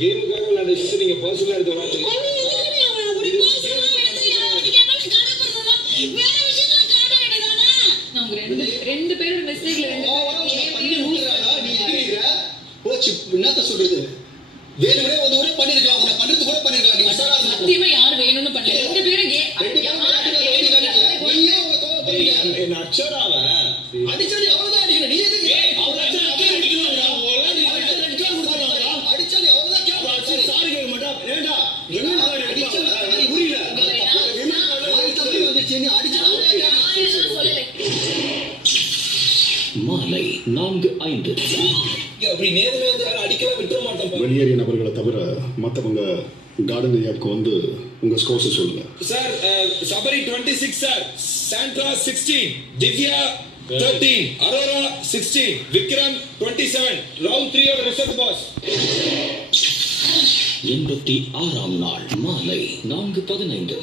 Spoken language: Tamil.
கேமுக்காக விளையாடுச்சு, நீங்க பர்சனலா எடுத்து விளையாடுங்க. ரெண்டு பேரும் மெசேஜ்ல என்னத்த சொல்றது, வேணும்னே ஒரு முறை பண்ணிருக்கலாம், உன்னை பண்றது கூட பண்ணிருக்கலாம். நீ சத்தியமா யாரும் வேணும்னு பண்ணல, ரெண்டு பேரும் என்ன அக்ஷராவ அடிச்சது அவ்வளவுதான் அடிக்கணும். நீ எதுக்கு அடிச்சது அவ்வளவுதான் கேட்க சாரி கேட்க மாட்டா. ஏண்டா புரியல மாலை 4:05. அப்படி நேர்மையா இருந்தா அடிக்கலாம் விட்டுற மாட்டோம். வெளியேறிய நபர்களை தவிர மற்றவங்க கார்டன் ஏரியாவுக்கு வந்து உங்க ஸ்கோர்ஸ் சொல்லுங்க. Sir Sabari 26 sir, Sandra 16, Divya 13, Arora 16, Vikram 27, round 3 ஓட ரிசல்ட் பாஸ். 86ஆம் நாள் மாலை 4:15.